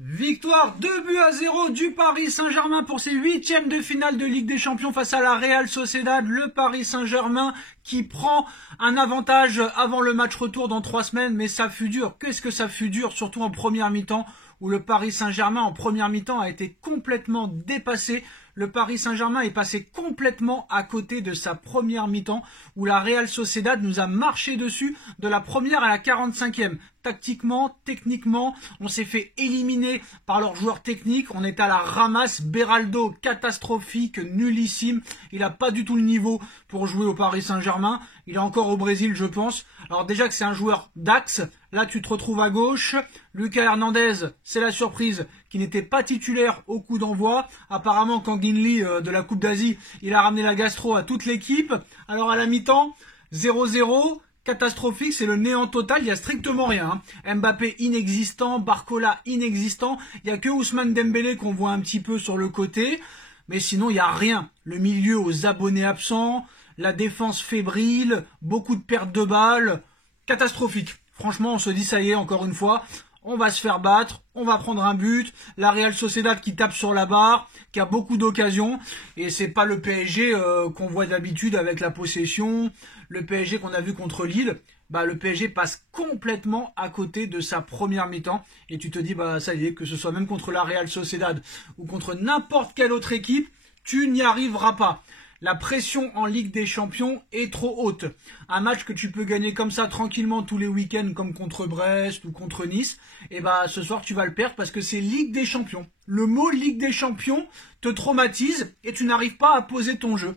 Victoire 2-0 du Paris Saint-Germain pour ses huitièmes de finale de Ligue des Champions face à la Real Sociedad. Le Paris Saint-Germain qui prend un avantage avant le match retour dans 3 semaines, mais ça fut dur. Qu'est-ce que ça fut dur, surtout en première mi-temps, où le Paris Saint-Germain en première mi-temps a été complètement dépassé. Le Paris Saint-Germain est passé complètement à côté de sa première mi-temps, où la Real Sociedad nous a marché dessus de la première à la 45e. Tactiquement, techniquement, on s'est fait éliminer par leurs joueurs techniques. On est à la ramasse. Beraldo, catastrophique, nullissime. Il n'a pas du tout le niveau pour jouer au Paris Saint-Germain. Il est encore au Brésil, je pense. Alors déjà que c'est un joueur d'axe. Là, tu te retrouves à gauche. Lucas Hernandez, c'est la surprise, qui n'était pas titulaire au coup d'envoi. Apparemment, Kangin Lee de la Coupe d'Asie, il a ramené la gastro à toute l'équipe. Alors à la mi-temps, 0-0. Catastrophique, c'est le néant total, il n'y a strictement rien. Mbappé inexistant, Barcola inexistant, il n'y a que Ousmane Dembélé qu'on voit un petit peu sur le côté, mais sinon il n'y a rien. Le milieu aux abonnés absents, la défense fébrile, beaucoup de pertes de balles, catastrophique. Franchement, on se dit ça y est, encore une fois, on va se faire battre, on va prendre un but, la Real Sociedad qui tape sur la barre, qui a beaucoup d'occasions, et c'est pas le PSG qu'on voit d'habitude avec la possession, le PSG qu'on a vu contre Lille. Bah, le PSG passe complètement à côté de sa première mi-temps, et tu te dis, bah ça y est, que ce soit même contre la Real Sociedad ou contre n'importe quelle autre équipe, tu n'y arriveras pas. La pression en Ligue des Champions est trop haute. Un match que tu peux gagner comme ça tranquillement tous les week-ends, comme contre Brest ou contre Nice, et bah ce soir tu vas le perdre parce que c'est Ligue des Champions. Le mot Ligue des Champions te traumatise et tu n'arrives pas à poser ton jeu.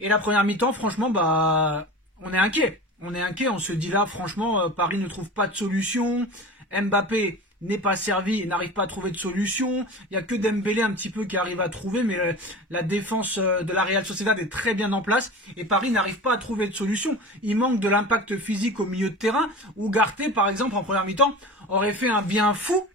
Et la première mi-temps, franchement, bah on est inquiet. On est inquiet, on se dit là, franchement, Paris ne trouve pas de solution. Mbappé n'est pas servi et n'arrive pas à trouver de solution. Il n'y a que Dembélé un petit peu qui arrive à trouver, mais la défense de la Real Sociedad est très bien en place et Paris n'arrive pas à trouver de solution. Il manque de l'impact physique au milieu de terrain. Ugarte, par exemple, en première mi-temps, aurait fait un bien fou,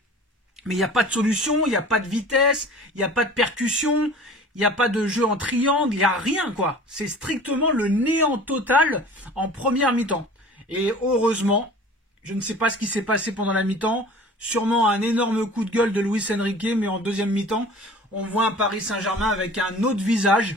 mais il n'y a pas de solution, il n'y a pas de vitesse, il n'y a pas de percussion, il n'y a pas de jeu en triangle, il n'y a rien, quoi. C'est strictement le néant total en première mi-temps. Et heureusement, je ne sais pas ce qui s'est passé pendant la mi-temps, sûrement un énorme coup de gueule de Luis Enrique, mais en deuxième mi-temps, on voit un Paris Saint-Germain avec un autre visage.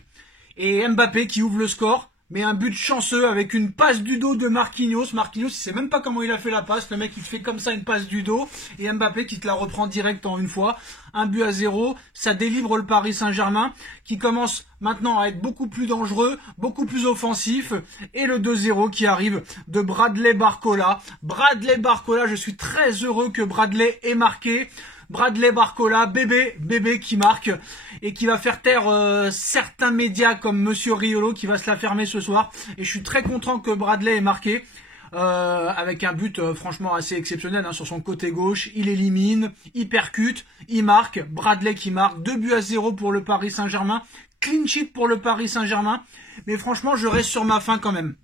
Et Mbappé qui ouvre le score, mais un but chanceux avec une passe du dos de Marquinhos. Marquinhos, il sait même pas comment il a fait la passe. Le mec, il te fait comme ça une passe du dos. Et Mbappé qui te la reprend direct en une fois. 1-0. Ça délivre le Paris Saint-Germain qui commence maintenant à être beaucoup plus dangereux, beaucoup plus offensif. Et le 2-0 qui arrive de Bradley Barcola. Bradley Barcola, je suis très heureux que Bradley ait marqué. Bradley Barcola, bébé qui marque et qui va faire taire certains médias comme Monsieur Riolo qui va se la fermer ce soir. Et je suis très content que Bradley ait marqué avec un but franchement assez exceptionnel sur son côté gauche. Il élimine, il percute, il marque. Bradley qui marque, 2-0 pour le Paris Saint-Germain. Clean sheet pour le Paris Saint-Germain. Mais franchement, je reste sur ma faim quand même.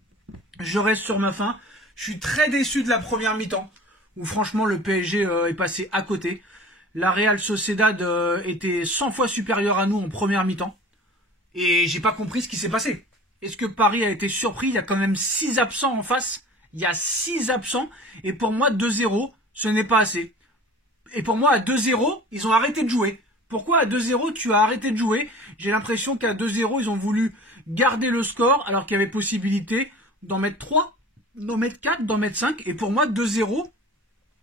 Je reste sur ma faim. Je suis très déçu de la première mi-temps où franchement le PSG est passé à côté. La Real Sociedad était 100 fois supérieure à nous en première mi-temps. Et j'ai pas compris ce qui s'est passé. Est-ce que Paris a été surpris? Il y a quand même 6 absents en face. Il y a 6 absents. Et pour moi, 2-0, ce n'est pas assez. Et pour moi, à 2-0, ils ont arrêté de jouer. Pourquoi à 2-0, tu as arrêté de jouer? J'ai l'impression qu'à 2-0, ils ont voulu garder le score alors qu'il y avait possibilité d'en mettre 3, d'en mettre 4, d'en mettre 5. Et pour moi, 2-0,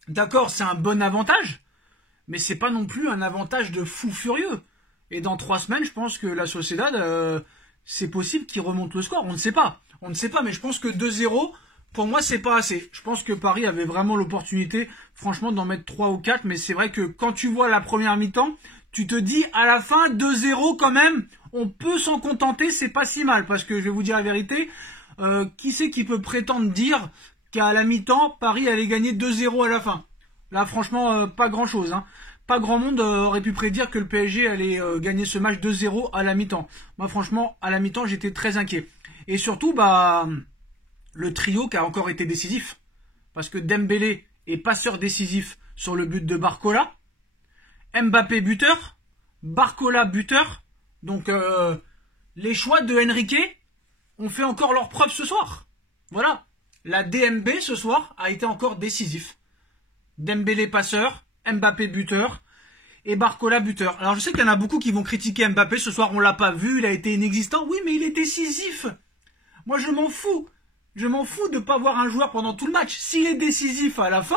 d'accord, c'est un bon avantage. Mais c'est pas non plus un avantage de fou furieux. Et dans 3 semaines, je pense que la Sociedad, c'est possible qu'il remonte le score. On ne sait pas. On ne sait pas, mais je pense que 2-0, pour moi, c'est pas assez. Je pense que Paris avait vraiment l'opportunité, franchement, d'en mettre 3 ou 4. Mais c'est vrai que quand tu vois la première mi-temps, tu te dis, à la fin, 2-0 quand même, on peut s'en contenter, c'est pas si mal. Parce que je vais vous dire la vérité, qui c'est qui peut prétendre dire qu'à la mi-temps, Paris allait gagner 2-0 à la fin? Là, franchement, pas grand-chose. Pas grand monde aurait pu prédire que le PSG allait gagner ce match 2-0 à la mi-temps. Moi, franchement, à la mi-temps, j'étais très inquiet. Et surtout, bah, le trio qui a encore été décisif. Parce que Dembélé est passeur décisif sur le but de Barcola. Mbappé buteur. Barcola buteur. Donc, les choix de Enrique ont fait encore leur preuve ce soir. Voilà. La DMB ce soir a été encore décisif. Dembélé passeur, Mbappé buteur. et Barcola buteur. Alors je sais qu'il y en a beaucoup qui vont critiquer Mbappé ce soir, on l'a pas vu, il a été inexistant. Oui, mais il est décisif. Moi je m'en fous. Je m'en fous de pas voir un joueur pendant tout le match. S'il est décisif à la fin,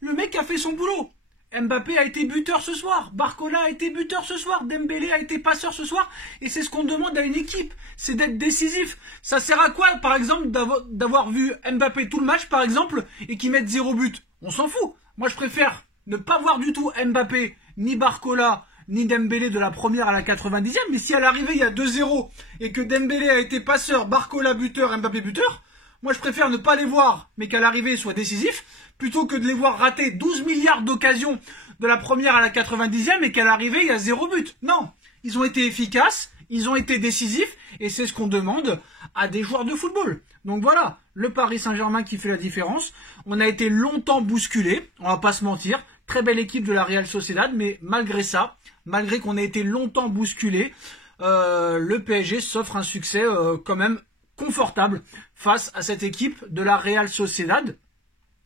le mec a fait son boulot. Mbappé a été buteur ce soir, Barcola a été buteur ce soir, Dembélé a été passeur ce soir, et c'est ce qu'on demande à une équipe, c'est d'être décisif. Ça sert à quoi, par exemple, d'avoir vu Mbappé tout le match, par exemple, et qu'il mette 0 but? On s'en fout. Moi, je préfère ne pas voir du tout Mbappé, ni Barcola, ni Dembélé de la première à la 90e, mais si à l'arrivée il y a 2-0, et que Dembélé a été passeur, Barcola buteur, Mbappé buteur, moi je préfère ne pas les voir, mais qu'à l'arrivée ils soient décisifs, plutôt que de les voir rater 12 milliards d'occasions de la première à la 90e et qu'à l'arrivée il y a 0 but. Non, ils ont été efficaces, ils ont été décisifs, et c'est ce qu'on demande à des joueurs de football. Donc voilà, le Paris Saint-Germain qui fait la différence. On a été longtemps bousculé, on va pas se mentir, très belle équipe de la Real Sociedad, mais malgré ça, malgré qu'on ait été longtemps bousculé, le PSG s'offre un succès quand même confortable face à cette équipe de la Real Sociedad.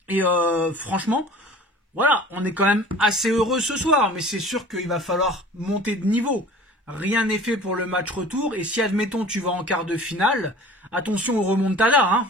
Et franchement, voilà, on est quand même assez heureux ce soir, mais c'est sûr qu'il va falloir monter de niveau. Rien n'est fait pour le match retour, et si admettons tu vas en quart de finale, attention au remontada, hein.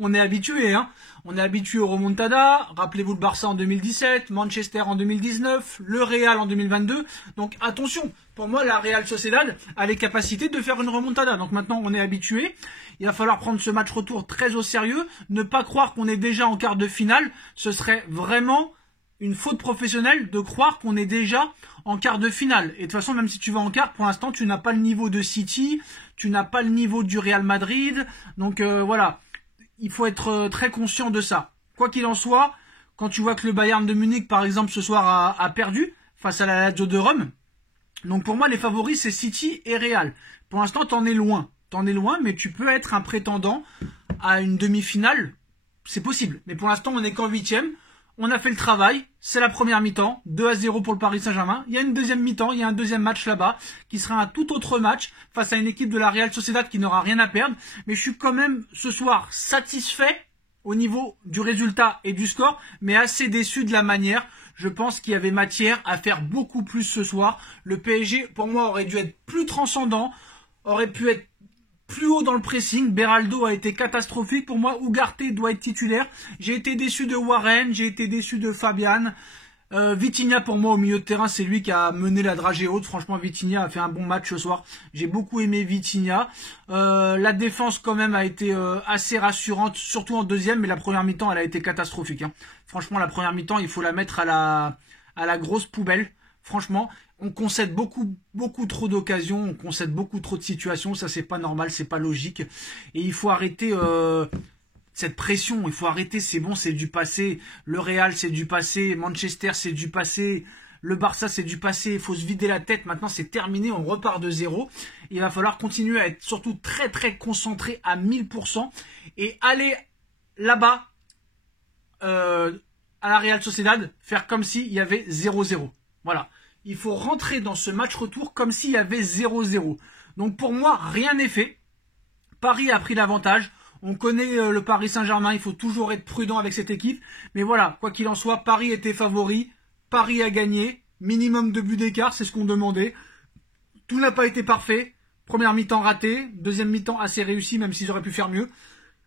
On est habitué, hein. On est habitué au remontada. Rappelez-vous le Barça en 2017, Manchester en 2019, le Real en 2022. Donc attention, pour moi la Real Sociedad a les capacités de faire une remontada. Donc maintenant on est habitué. Il va falloir prendre ce match retour très au sérieux, ne pas croire qu'on est déjà en quart de finale. Ce serait vraiment une faute professionnelle de croire qu'on est déjà en quart de finale. Et de toute façon, même si tu vas en quart, pour l'instant, tu n'as pas le niveau de City, tu n'as pas le niveau du Real Madrid. Donc voilà, il faut être très conscient de ça. Quoi qu'il en soit, quand tu vois que le Bayern de Munich, par exemple, ce soir a perdu face à la Lazio de Rome, donc pour moi, les favoris, c'est City et Real. Pour l'instant, t'en es loin. T'en es loin, mais tu peux être un prétendant à une demi-finale. C'est possible. Mais pour l'instant, on n'est qu'en 8e. On a fait le travail, c'est la première mi-temps, 2-0 pour le Paris Saint-Germain. Il y a une deuxième mi-temps, il y a un deuxième match là-bas, qui sera un tout autre match, face à une équipe de la Real Sociedad qui n'aura rien à perdre. Mais je suis quand même, ce soir, satisfait au niveau du résultat et du score, mais assez déçu de la manière. Je pense qu'il y avait matière à faire beaucoup plus ce soir. Le PSG, pour moi, aurait dû être plus transcendant, aurait pu être plus haut dans le pressing. Beraldo a été catastrophique pour moi. Ugarte doit être titulaire. J'ai été déçu de Warren, j'ai été déçu de Fabian. Vitinha pour moi au milieu de terrain, c'est lui qui a mené la dragée haute. Franchement, Vitinha a fait un bon match ce soir. J'ai beaucoup aimé Vitinha. La défense quand même a été assez rassurante, surtout en deuxième, mais la première mi-temps elle a été catastrophique, hein. Franchement, la première mi-temps il faut la mettre à la grosse poubelle. Franchement, on concède beaucoup trop d'occasions, on concède beaucoup trop de situations, ça c'est pas normal, c'est pas logique. Et il faut arrêter cette pression, il faut arrêter, c'est bon, c'est du passé. Le Real c'est du passé, Manchester c'est du passé, le Barça c'est du passé, il faut se vider la tête, maintenant c'est terminé, on repart de zéro. Il va falloir continuer à être surtout très très concentré à 1000% et aller là-bas à la Real Sociedad, faire comme s'il y avait 0-0. Voilà, il faut rentrer dans ce match retour comme s'il y avait 0-0. Donc pour moi, rien n'est fait. Paris a pris l'avantage. On connaît le Paris Saint-Germain, il faut toujours être prudent avec cette équipe. Mais voilà, quoi qu'il en soit, Paris était favori. Paris a gagné. Minimum de buts d'écart, c'est ce qu'on demandait. Tout n'a pas été parfait. Première mi-temps ratée. Deuxième mi-temps assez réussie, même s'ils auraient pu faire mieux.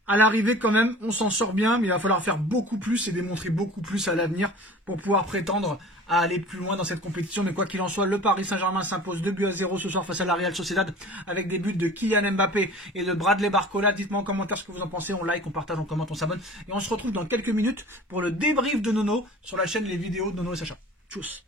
À l'arrivée, quand même, on s'en sort bien, mais il va falloir faire beaucoup plus et démontrer beaucoup plus à l'avenir pour pouvoir prétendre à aller plus loin dans cette compétition. Mais quoi qu'il en soit, le Paris Saint-Germain s'impose 2-0 ce soir face à la Real Sociedad avec des buts de Kylian Mbappé et de Bradley Barcola. Dites-moi en commentaire ce que vous en pensez. On like, on partage, on commente, on s'abonne. Et on se retrouve dans quelques minutes pour le débrief de Nono sur la chaîne Les Vidéos de Nono et Sacha. Tchuss.